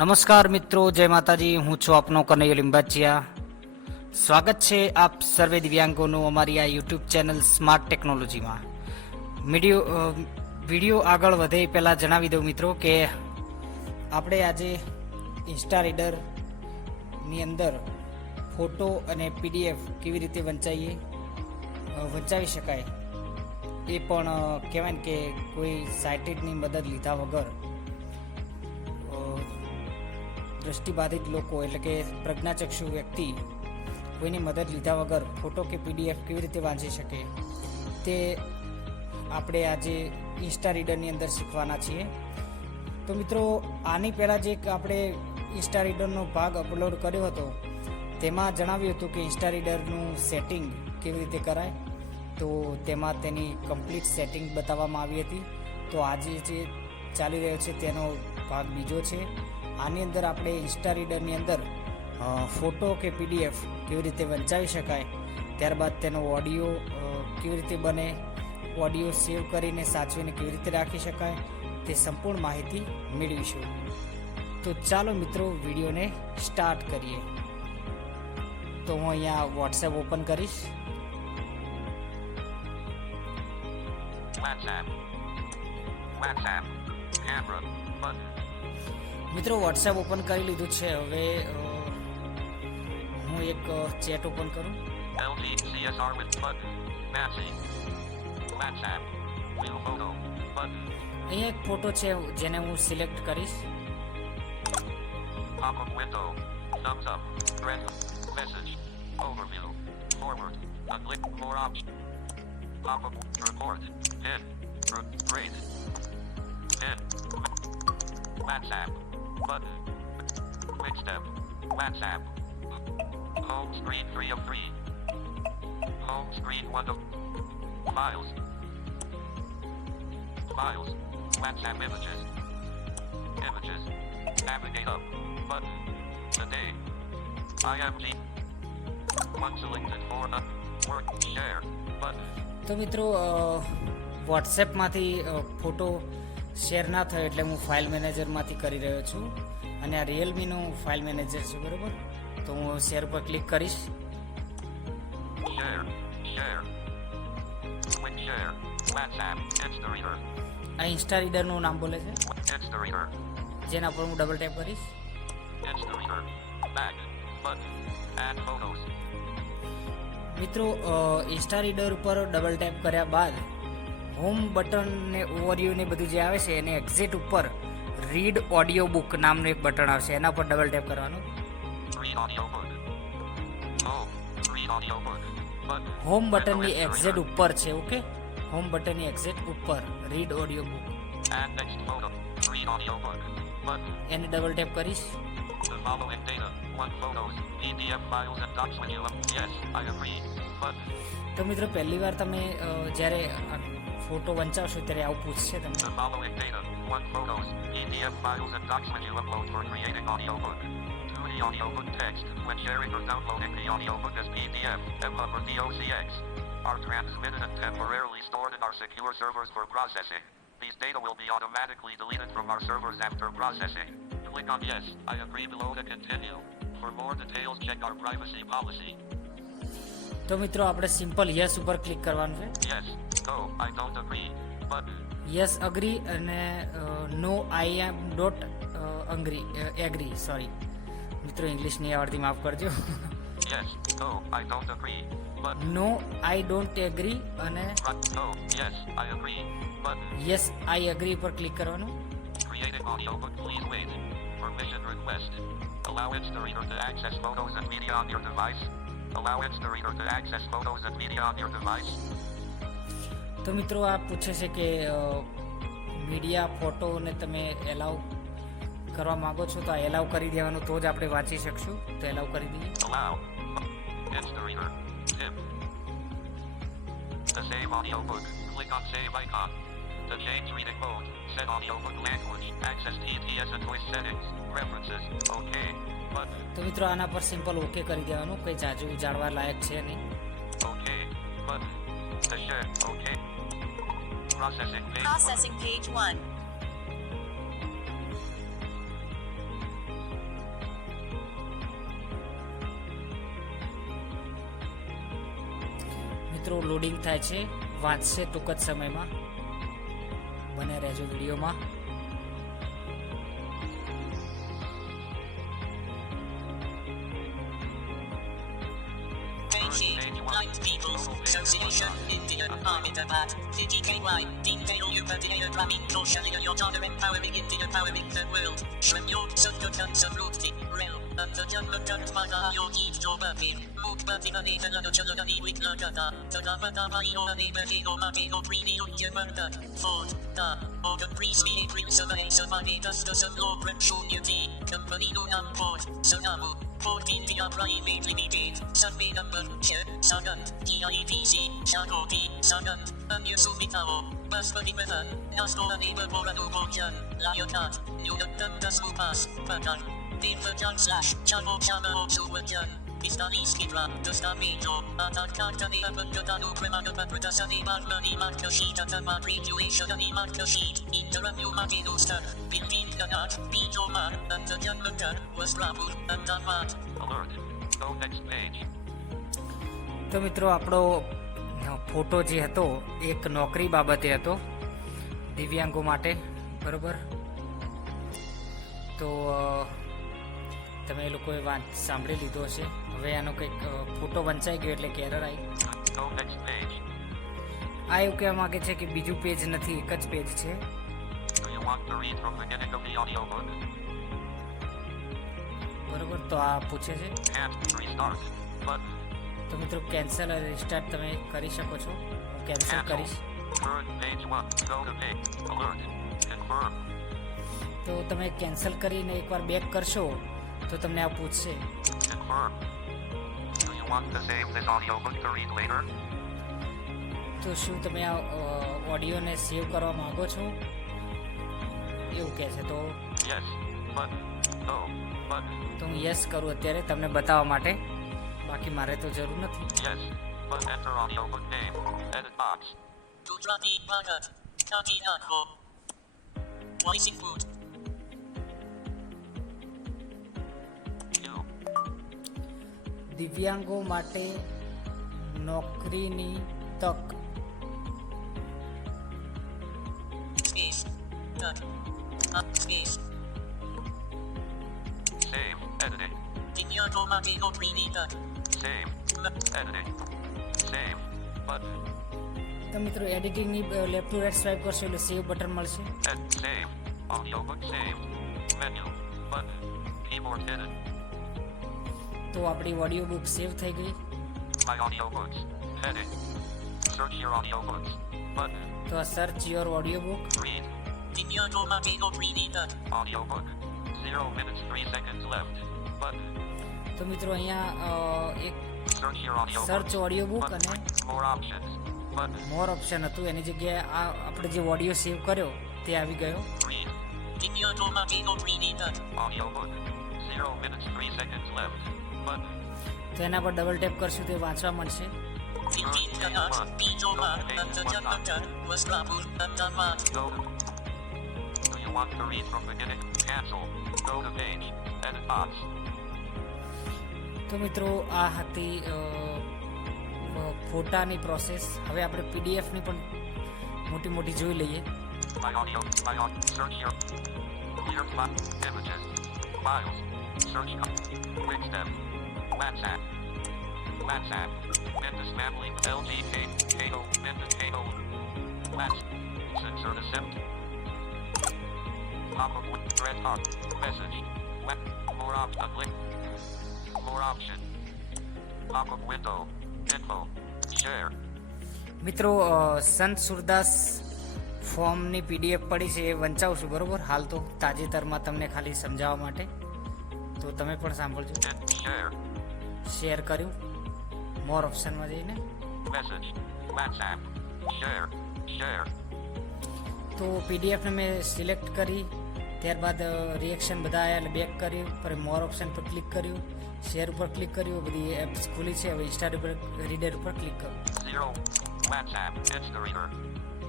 નમસ્કાર મિત્રો, જય માતાજી. હું છું આપનો કનૈયો લીંબાચિયા. સ્વાગત છે આપ સર્વે દિવ્યાંગોનું અમારી આ યુટ્યુબ ચેનલ સ્માર્ટ ટેકનોલોજીમાં. વિડીયો આગળ વધે પહેલાં જણાવી દઉં મિત્રો કે આપણે આજે ઇન્સ્ટા રીડરની અંદર ફોટો અને પીડીએફ કેવી રીતે વંચાવી શકાય એ પણ કહેવાય ને કે કોઈ સાઇટેડની મદદ લીધા વગર દ્રષ્ટિબાધિત લોકો એટલે કે પ્રજ્ઞાચક્ષુ વ્યક્તિ કોઈની મદદ લીધા વગર ફોટો કે પીડીએફ કેવી રીતે વાંચી શકે તે આપણે આજે ઇન્સ્ટા રીડરની અંદર શીખવાના છીએ. તો મિત્રો, આની પહેલાં જે આપણે ઇન્સ્ટા રીડરનો ભાગ અપલોડ કર્યો હતો તેમાં જણાવ્યું હતું કે ઇન્સ્ટા રીડરનું સેટિંગ કેવી રીતે કરાય, તો તેમાં તેની કમ્પ્લીટ સેટિંગ બતાવવામાં આવી હતી. તો આજે જે ચાલી રહ્યો છે તેનો ભાગ બીજો છે. આની અંદર આપણે ઇન્સ્ટા રીડરની અંદર ફોટો કે પીડીએફ કેવી રીતે વંચાવી શકાય, ત્યારબાદ તેનો ઓડિયો કેવી રીતે બને, ઓડિયો સેવ કરીને સાચવીને કેવી રીતે રાખી શકાય તે સંપૂર્ણ માહિતી મેળવીશું. તો ચાલો મિત્રો, વિડીયોને સ્ટાર્ટ કરીએ. તો હું અહીંયા વોટ્સએપ ઓપન કરીશ. મિત્રો, વોટ્સએપ ઓપન કરી લીધું છે. હવે હું એક ચેટ ઓપન કરું. અહીંયા એક ફોટો છે જેને હું સિલેક્ટ કરીશ. Button. Quick step. WhatsApp. Home screen 3 of 3. Home screen 1 of files. Files. WhatsApp images. Images. Navigate up. Button. Today. IMG. One selected for the work share. Button. તો મિત્રો, વોટ્સએપમાંથી photo share ના થયો એટલે હું ફાઇલ મેનેજરમાંથી કરી રહ્યો છું, અને આ રિયલમીનું ફાઇલ મેનેજર છે, બરાબર. તો હું શેર પર ક્લિક કરીશ. આ ઇન્સ્ટા રીડરનું નામ બોલે છે, જેના પર હું ડબલ ટેપ કરીશ. મિત્રો, ઇન્સ્ટા રીડર ઉપર ડબલ ટેપ કર્યા બાદ હોમ બટન ને ઓવરવ્યુ ને બધું જે આવે છે એને એક્ઝિટ ઉપર રીડ ઓડિયો બુક નામનું એક બટન આવશે, એના પર ડબલ ટેપ કરવાનું. હોમ બટનની એક્ઝેટ ઉપર છે. ઓકે, હોમ બટનની એક્ઝેટ ઉપર રીડ ઓડિયો બુક, એને ડબલ ટેપ કરીશ. તો મિત્રો, પહેલી વાર તમે જ્યારે ફોટો વંચાવશો ત્યારે આવું પૂછશે તમને. Audiobook text when sharing or downloading the audiobook as PDF, EPUB or DOCX are transmitted and temporarily stored in our secure servers for processing. These data will be automatically deleted from our servers after processing. Click on Yes, I agree below to continue. For more details, check our privacy policy. તો મિત્રો, આપણે simple yes ઉપર click કરવાનું છે. Yes, no, I don't agree. Button. Yes agree અને નો આઈ M dot agri. Sorry મિત્રો, English નહીં આવડતી, માફ કરજો. Yes, no, I don't agree. Button. No I don't agree અને No, yes, I agree. Button. Yes I agree પર click કરવાનું. Creating audiobook, please wait. Permission request. Allow InstaReader to access photos and media on your device. Allow InstaReader to access photos and media on your device. તો મિત્રો, આ પૂછે છે કે media ફોટોને તમે એલાવ કરવા માંગો છો, તો આ એલાવ કરી દેવાનું, તો જ આપણે વાંચી શકશું. તો એલાવ કરી દઈએ. Allow. InstaReader. Tip. To save audiobook, click on Save icon. To change reading mode, set audiobook language, access TTS and voice settings, preferences, OK. Button. તો મિત્રો, આના પર સિમ્પલ ઓકે કરી દેવાનું, કંઈ જાજુ જાણવા લાયક છે નહીં. OK. Button. To share, OK. Processing page 1. મિત્રો લોડિંગ થાય છે, વાંચશે ટૂંક જ સમયમાં. બને રહેજો વિડીયોમાં. Blind People's Association, India, Ahmedabad, DKY, Dean Dale Upadhyaya Brahmin Koshalya Yodhana Empowering India, Powering the World, Shram Yog Sangatan Samruddhi, Rel, and the Janmakan Maga Yogi Jobapir, Mukbati Anetana Chalagani Wiklagata, Tagamada Io Anebahino Mabino Prini Udyamanda, Ford, Da, Ogan Breeze Me April Samay Samani Dustasam Lobran Shunyati, Company Nunam Port, Sanamu. Port India Private Limited, Survey Number, Sagant, DITC, Shakoti, Sagant, Anya Sumitao, Baspati Matan, Nasto Aneba Boranu Bogyan, Layotat, Nunatan Dasmupas, Pakan, Devajan / Chavo Chama Obsuwajan, Pistani Skidra, Dustamejo, Atak Kartani Abandanu Kremagapatratasani Marmani Markashita Matriculation Markashit, Interamu Matinustar, Bildin Ganat, Bijomar, and the Janmakar, was Rabur, and Damat. Alert. Go next page. તો મિત્રો આપણો photo જે હતો એક નોકરી બાબતે હતો દિવ્યાંગો માટે, બરોબર. તો તમે એ લોકોએ સાંભળી લીધો હશે. હવે આનો કંઈક ફોટો વંચાઈ ગયો એટલે કે એરર આવી. Go next page. આ એવું કહેવા માગે છે કે બીજું પેજ નથી, એક જ પેજ છે. Do you want to read from beginning of the audiobook? બરોબર, તો આ પૂછે છે. And restart. Button. તો મિત્રો કેન્સલ અને રિસ્ટાર્ટ તમે કરી શકો છો. હું કેન્સલ કરીશ. Current page 1. Go to page. Alert. Confirm. તો તમે કેન્સલ કરીને એકવાર બેક કરશો તો તમને આ પૂછશે. Confirm. Do you want to save this audiobook to read later? તો શું તમે આ ઓડિયોને સેવ કરવા માંગો છો એવું કહે છે. તો Yes. Button. No. Button. તો હું યસ કરું અત્યારે તમને બતાવવા માટે, બાકી મારે તો જરૂર નથી. Yes. But enter audiobook name. Edit box. Gujarati Bhagat, Kati Nakho. Voice input. Q. દિવ્યાંગો માટે નોકરીની તક. Space. Duck. Space. Save. Editing. Dinyago Matino Prini Duck. Save. Editing. Save. Button. તો મિત્રો એડિટિંગની લેફ્ટ ટુ રાઇટ સ્વાઇપ કરશો એટલે save button મળશે. Save. Audiobook saved. Menu. Button. Keyboard hidden. તો આપણી ઓડિયો બુક સેવ થઈ ગઈ. My audiobooks. Heading. Search your audiobooks. Button. તો આ search your audio book. Read. Dinyago Matino Prini Duck. Audiobook. 0 minutes 3 seconds left. Button. તો મિત્રો અહીંયા એક Search your audiobook. Search audio book Button. અને More options. Button. મોર option હતું, એની જગ્યાએ આ આપણે જે ઓડિયો સેવ કર્યો તે આવી ગયો. Read. Dinyago Matino Prini Duck. Audiobook. 0 minutes 3 seconds left. Button. તો એના પર ડબલ ટેપ કરશું તો એ વાંચવા મળશે. Bildin Ganat, Bijomar, and the Janmakar, was Rabur, and Damat. Go. Do you want to read from beginning? Cancel. Go to page. Edit box. તો મિત્રો આ હતી ફોટાની પ્રોસેસ. હવે આપણે પીડીએફની પણ મોટી મોટી જોઈ લઈએ. My audio. Search your. Clear file. Images. Files. Search. Quick step. WhatsApp. WhatsApp. Memphis family. LGK. KO. Memphis KO. WhatsApp. Sensor to send. Pop up with red heart. Message. More option. Link. More option. Pop up window. Info. Share. મિત્રો સંત સુરદાસ ફોર્મની PDF પડી છે એ વંચાવું છું, બરોબર. હાલ તો તાજેતરમાં તમને ખાલી સમજાવવા માટે, તો તમે પણ સાંભળજો. Share. શેર કર્યું મોર ઓપ્શનમાં જઈને. Message. WhatsApp. Share. Share. તો પીડીએફને મેં સિલેક્ટ કરી, ત્યારબાદ રિએક્શન બધા આવ્યા એટલે બેક કર્યું, પછી મોર ઓપ્શન પર ક્લિક કર્યું, શેર ઉપર ક્લિક કર્યું, બધી એપ્સ ખુલી છે. હવે ઇન્સ્ટા રીડર ઉપર ક્લિક કરું. 0. WhatsApp. Insta reader.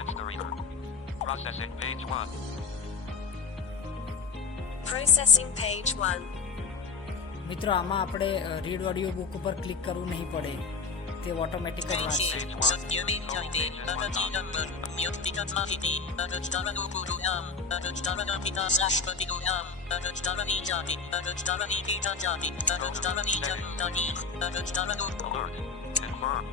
Insta reader. Processing page 1. Processing page 1. મિત્રો આમાં આપણે રીડ ઓડિયો બુક ઉપર ક્લિક કરવું નહીં પડે, તે ઓટોમેટિક જ વાંચશે. Friendship, સત્યમેન જયતે, અગતિ નંબર, વ્યક્તિગત માહિતી, અરજદારનું પૂરું નામ, અરજદારના પિતા /પતિનું નામ, અરજદારની જાતિ, અરજદારની પેટા જાતિ, અરજદારની જન્મ તારીખ, અરજદારનું Alert. Confirm.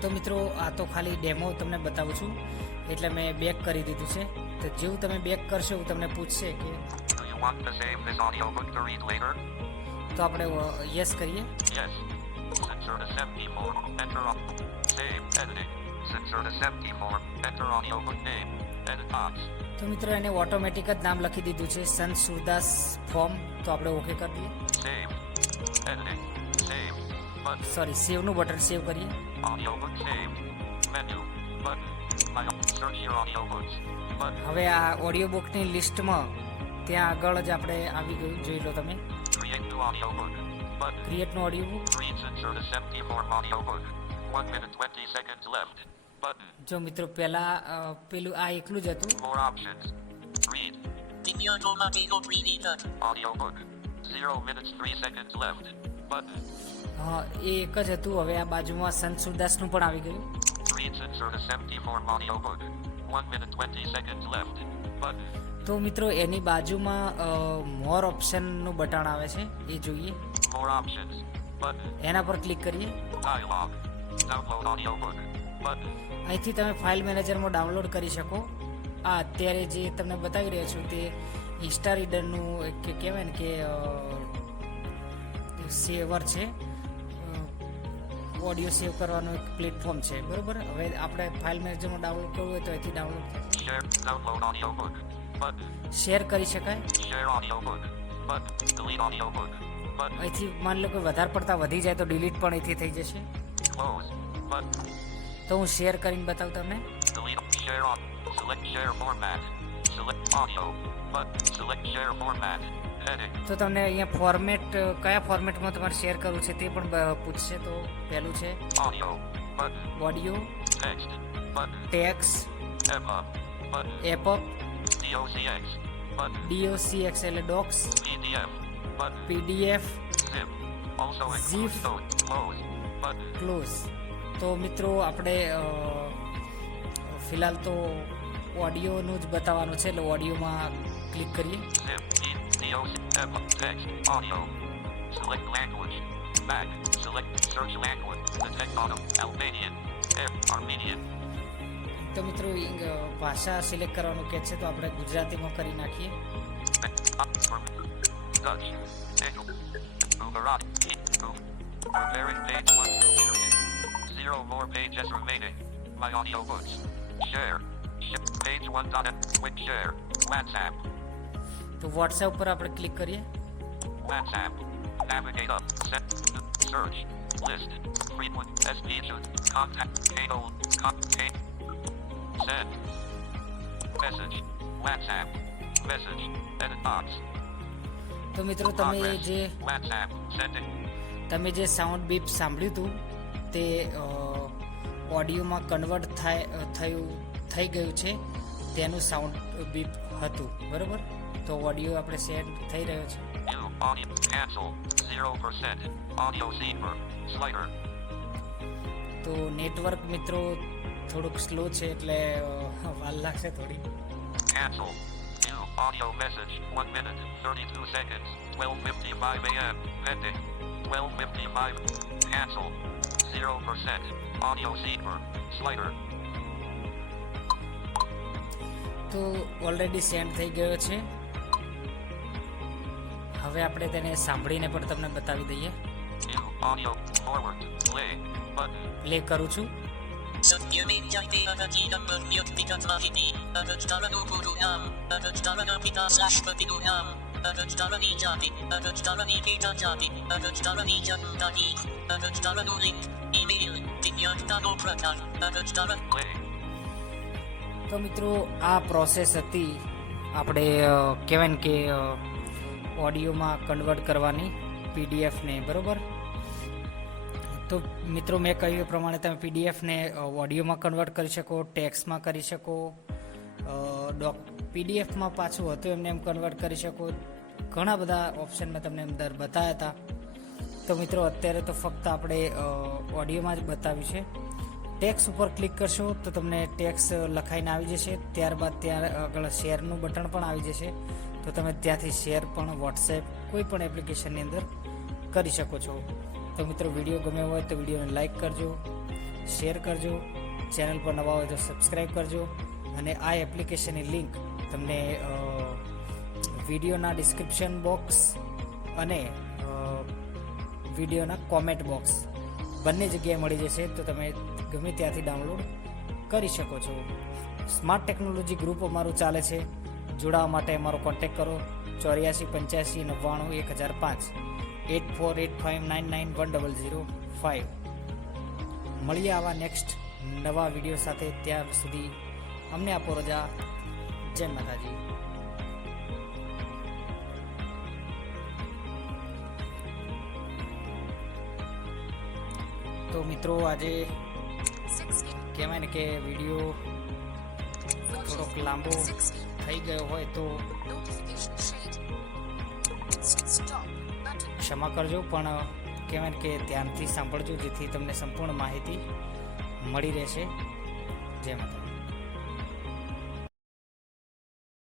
તો મિત્રો આ તો ખાલી ડેમો તમને બતાવું છું, એટલે મેં બેક કરી દીધું છે. તો જેવું તમે બેક કરશો એવું તમને પૂછશે કે Do you want to save this audiobook to read later? તો આપણે યસ કરીએ. Yes. Censor the 74. Enter on. Save. Editing. Censor the 74. Enter audiobook name. Edit box. તો મિત્રો એને ઓટોમેટિક જ નામ લખી દીધું છે, સંત સુરદાસ ફોર્મ. તો આપણે ઓકે કરી દઈએ. Save. Editing. Save. Button. Sorry, સેવનું બટન સેવ કરીએ. Audiobook save. Menu. Button. My search your audiobooks. Button. હવે આ ઓડિયો બુકની લિસ્ટમાં ત્યાં આગળ જ આપણે આવી ગયું, જોઈ લો તમે. Create new audiobook. Button. ક્રિએટનું audio book. Read censor the 74 audiobook. 1 minute 20 seconds left. Button. જો મિત્રો પહેલા પેલું આ એકલું જ હતું. More options. Read. Vigneto Mateo Prinitat, Audiobook. 0 minutes 3 seconds left. Button. એ એક જ હતું. હવે આ બાજુમાં સંત સુરદાસનું પણ આવી ગયું. Read censor the 74 audiobook. 1 minute 20 seconds left. Button. તો મિત્રો એની બાજુમાં મોર ઓપ્શનનું બટન આવે છે, એ જોઈએ. More options. Button. એના પર ક્લિક કરીએ. Dialog. Download audiobook. Button. અહીંથી તમે ફાઇલ મેનેજરમાં ડાઉનલોડ કરી શકો. આ અત્યારે જે તમને બતાવી રહ્યો છું તે ઇન્સ્ટા રીડરનું એક કહેવાય ને કે સેવર છે, ઓડિયો સેવ કરવાનું એક પ્લેટફોર્મ છે, બરોબર. હવે આપણે ફાઇલ મેનેજરમાં ડાઉનલોડ કરવું હોય તો અહીંથી download Share. Download audiobook. Button. Share કરી શકાય. Share audiobook. Button. Delete audiobook. Button. અહીંથી માની લો કે વધારે પડતા વધી જાય તો ડિલીટ પણ અહીંથી થઈ જશે. Close. Button. તો હું શેર કરીને બતાવું તમને. Delete. Share on. Select share format. Select audio. Button. Select share format. Heading. તો તમને અહીંયા ફોર્મેટ કયા ફોર્મેટમાં તમારે શેર કરવું છે તે પણ પૂછશે. તો પહેલું છે Audio. Button. Audio, Text. Button. Tax, EPUB. Button. એપઅપ, DOCX. Button. DOCX એટલે docs, PDF. Button. PDF, Zip. Also Zip. includes those. Close. Button. Close. તો મિત્રો આપણે ફિલહાલ તો ઓડિયોનું જ બતાવવાનું છે, એટલે ઓડિયોમાં ક્લિક કરીએ. Zip. DOC. EPUB. Text. Audio. Select language. Back. Select search language. Detect auto. Albanian. Armenian. તો મિત્રો ભાષા સિલેક્ટ કરવાનું કહે છે, તો આપણે ગુજરાતીમાં કરી નાખીએ. Dutch. Gujarati. Preparing page 1 to period. 0 more pages remaining. My audiobooks. Share. Page 1 dot quick share. WhatsApp. તો વોટ્સએપ પર આપણે ક્લિક કરીએ. WhatsApp. Navigate up. Set. Search. List. Frequent. SP. Contact. Kano. Contact. Send. Message. WhatsApp. Message. Edit box. તો મિત્રો તમે Progress. જે WhatsApp. Sending. Sound beep સાંભળ્યું હતું તે ઓડિયોમાં કન્વર્ટ થઈ ગયું છે, તેનું સાઉન્ડ બીપ હતું, બરાબર. તો ઓડિયો આપણે સેટ થઈ રહ્યો છે. New audio. Cancel. 0%. Audio zebra. Slider. તો નેટવર્ક મિત્રો થોડુંક સ્લો છે, એટલે વાર લાગશે થોડી. Cancel. New audio message. 1 minute, 32 seconds. 12:55 a.m. Pending. 12:55. Cancel. 0%. Audio zebra. Slider. તો ઓલરેડી સેન્ડ થઈ ગયો છે. હવે આપણે તેને સાંભળીને પણ તમને બતાવી દઈએ. New audio. Forward. Play. Button. Play કરું છું. સત્યમેન જયતે, અગતિ નંબર, વ્યક્તિગત માહિતી, અરજદારનું પૂરું નામ, અરજદારના પિતા /પતિનું નામ, અરજદારની જાતિ, અરજદારની પેટા જાતિ, અરજદારની જન્મ તારીખ, અરજદારનું લિંગ, ઈમેલ, દિવ્યાંગતાનો પ્રકાર, અરજદાર Play. તો મિત્રો આ પ્રોસેસ હતી આપણે કહેવાય ને કે ઓડિયોમાં કન્વર્ટ કરવાની પીડીએફને, બરાબર. તો મિત્રો મેં કહ્યું એ પ્રમાણે તમે પીડીએફને ઓડિયોમાં કન્વર્ટ કરી શકો, ટેક્સ્ટમાં કરી શકો, પીડીએફમાં પાછું હતું એમને એમ કન્વર્ટ કરી શકો. ઘણા બધા ઓપ્શન મેં તમને અંદર બતાવ્યા હતા. તો મિત્રો અત્યારે તો ફક્ત આપણે ઓડિયોમાં જ બતાવ્યું છે. ટેક્સ ઉપર ક્લિક કરશો તો તમને ટેક્સ લખાઈને આવી જશે. ત્યારબાદ ત્યાં આગળ શેરનું બટન પણ આવી જશે, તો તમે ત્યાંથી શેર પણ વોટ્સએપ કોઈ પણ એપ્લિકેશનની અંદર કરી શકો છો. તો મિત્રો વિડીયો ગમ્યો હોય તો વિડીયોને લાઈક કરજો, શેર કરજો, ચેનલ પર નવા હોય તો સબસ્ક્રાઈબ કરજો. અને આ એપ્લિકેશનની લિંક તમને વિડીયોના ડિસ્ક્રિપ્શન બોક્સ અને વિડીયોના કોમેન્ટ બોક્સ બંને જગ્યાએ મળી જશે, તો તમે ગમે ત્યાંથી ડાઉનલોડ કરી શકો છો. સ્માર્ટ ટેકનોલોજી ગ્રુપ અમારું ચાલે છે. જોડાવા માટે અમારો કોન્ટેક કરો 84 85 99 1005 8485991005. મળીએ આવા નેક્સ્ટ નવા વિડીયો સાથે. ત્યાં સુધી અમને આપો રજા. જય માતાજી. તો મિત્રો આજે કહેવાય ને કે વિડીયો થોડોક લાંબો થઈ ગયો હોય તો ક્ષમા કરજો, પણ કહેવાય ને કે ધ્યાનથી સાંભળજો જેથી તમને સંપૂર્ણ માહિતી મળી રહેશે. જય માતા.